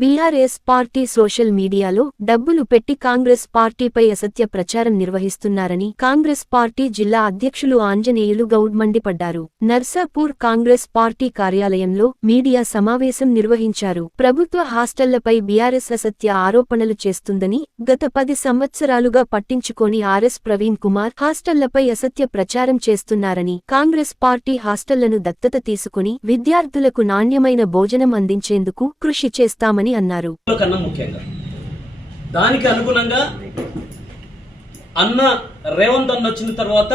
BRS party social మీడియాలో డబ్బులు పెట్టి కాంగ్రెస్ పార్టీపై అసత్య ప్రచారం నిర్వహిస్తున్నారని కాంగ్రెస్ పార్టీ జిల్లా అధ్యక్షులు ఆంజనేయులు గౌడ్ మండిపడ్డారు. నర్సాపూర్ కాంగ్రెస్ పార్టీ కార్యాలయంలో మీడియా సమావేశం నిర్వహించారు. ప్రభుత్వ హాస్టళ్లపై బీఆర్ఎస్ అసత్య ఆరోపణలు చేస్తుందని, గత 10 సంవత్సరాలుగా పట్టించుకోని ఆర్ఎస్ ప్రవీణ్ కుమార్ హాస్టళ్లపై అసత్య ప్రచారం చేస్తున్నారని, కాంగ్రెస్ పార్టీ హాస్టళ్లను దత్తత తీసుకుని విద్యార్థులకు నాణ్యమైన భోజనం అందించేందుకు కృషి చేస్తామని అన్నారు. దానికి అనుగుణంగా అన్న రేవంత్ అన్న వచ్చిన తర్వాత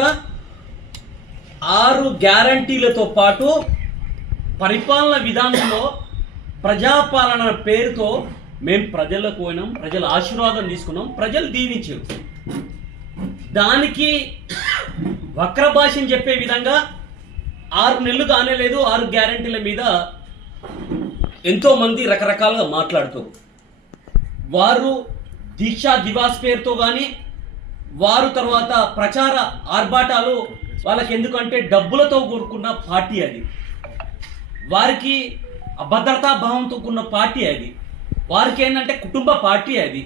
6 గ్యారంటీలతో పాటు పరిపాలన విధానంలో ప్రజాపాలన పేరుతో మేము ప్రజలకు పోయినాం, ప్రజల ఆశీర్వాదం తీసుకున్నాం, ప్రజలు దీవించారు. దానికి వక్ర భాషని చెప్పే విధంగా 6 నెలలు కానేలేదు 6 గ్యారంటీల మీద ఎంతో మంది రకరకాలుగా మాట్లాడుతూ వారు దీక్షా దివాస్ పేరుతో కానీ వారు తర్వాత ప్రచార ఆర్భాటాలు వాళ్ళకి ఎందుకంటే డబ్బులతో కూడుకున్న పార్టీ అది, వారికి అభద్రతా భావంతో కూడిన పార్టీ అది, వారికి ఏంటంటే కుటుంబ పార్టీ అది.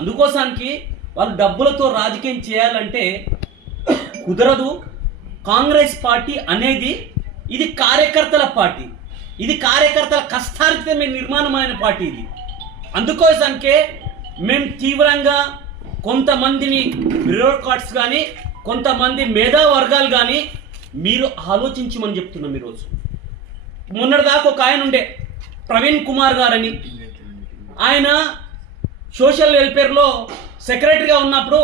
అందుకోసానికి వాళ్ళు డబ్బులతో రాజకీయం చేయాలంటే కుదరదు. కాంగ్రెస్ పార్టీ అనేది ఇది కార్యకర్తల పార్టీ, ఇది కార్యకర్తల కష్టార్జితమైన నిర్మాణమైన పార్టీ ఇది. అందుకోసానికే మేము తీవ్రంగా కొంతమందిని బ్యూరోక్రాట్స్ కానీ కొంతమంది మేధావర్గాలు కానీ మీరు ఆలోచించమని చెప్తున్నాం. ఈరోజు మొన్నటిదాకా ఒక ఆయన ఉండే ప్రవీణ్ కుమార్ గారని, ఆయన సోషల్ వెల్ఫేర్లో సెక్రటరీగా ఉన్నప్పుడు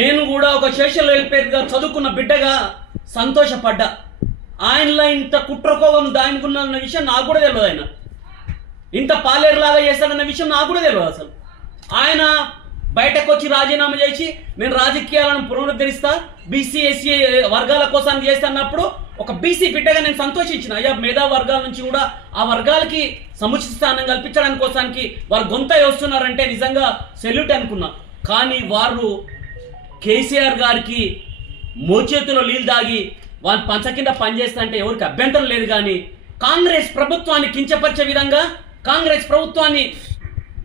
నేను కూడా ఒక సోషల్ వెల్ఫేర్గా చదువుకున్న బిడ్డగా సంతోషపడ్డా. ఆయనలో ఇంత కుట్రకోవం దానికున్న విషయం నాకు కూడా తెలియదు. ఆయన ఇంత పాలేరులాగా చేస్తాడన్న విషయం నాకు కూడా తెలియదు. అసలు ఆయన బయటకు వచ్చి రాజీనామా చేసి నేను రాజకీయాలను పునరుద్ధరిస్తా, బీసీ ఎస్సీ వర్గాల కోసం చేస్తున్నప్పుడు ఒక బీసీ బిడ్డగా నేను సంతోషించిన. అయ్యా మేధా వర్గాల నుంచి కూడా ఆ వర్గాలకి సముచిత స్థానం కల్పించడానికి కోసానికి వాళ్ళు గొంత వస్తున్నారంటే నిజంగా సెల్యూట్ అనుకున్నా. కానీ వారు కేసీఆర్ గారికి మోచేతిలో నీళ్ళు దాగి వాళ్ళు పంచ కింద పనిచేస్తా అంటే ఎవరికి అభ్యంతరం లేదు. కానీ కాంగ్రెస్ ప్రభుత్వాన్ని కించపరిచే విధంగా, కాంగ్రెస్ ప్రభుత్వాన్ని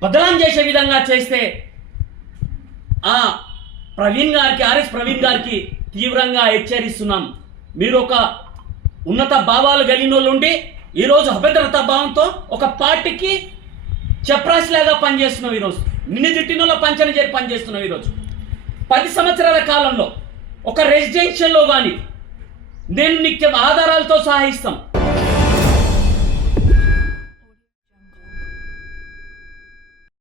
బదలాం చేసే విధంగా చేస్తే ఆ ప్రవీణ్ గారికి, ఆర్ఎస్ ప్రవీణ్ గారికి తీవ్రంగా హెచ్చరిస్తున్నాం. మీరు ఒక ఉన్నత భావాలు కలిగిన వాళ్ళు ఉండి ఈరోజు అభద్రతా భావంతో ఒక పార్టీకి చప్రాసిలాగా పనిచేస్తున్నావు. ఈరోజు నిన్ను తిట్టినలో పంచని చేరి పనిచేస్తున్నావు. ఈరోజు 10 సంవత్సరాల కాలంలో ఒక రెసిడెన్షియల్లో కానీ నేను నీకు ఆధారాలతో సహా ఇస్తాం.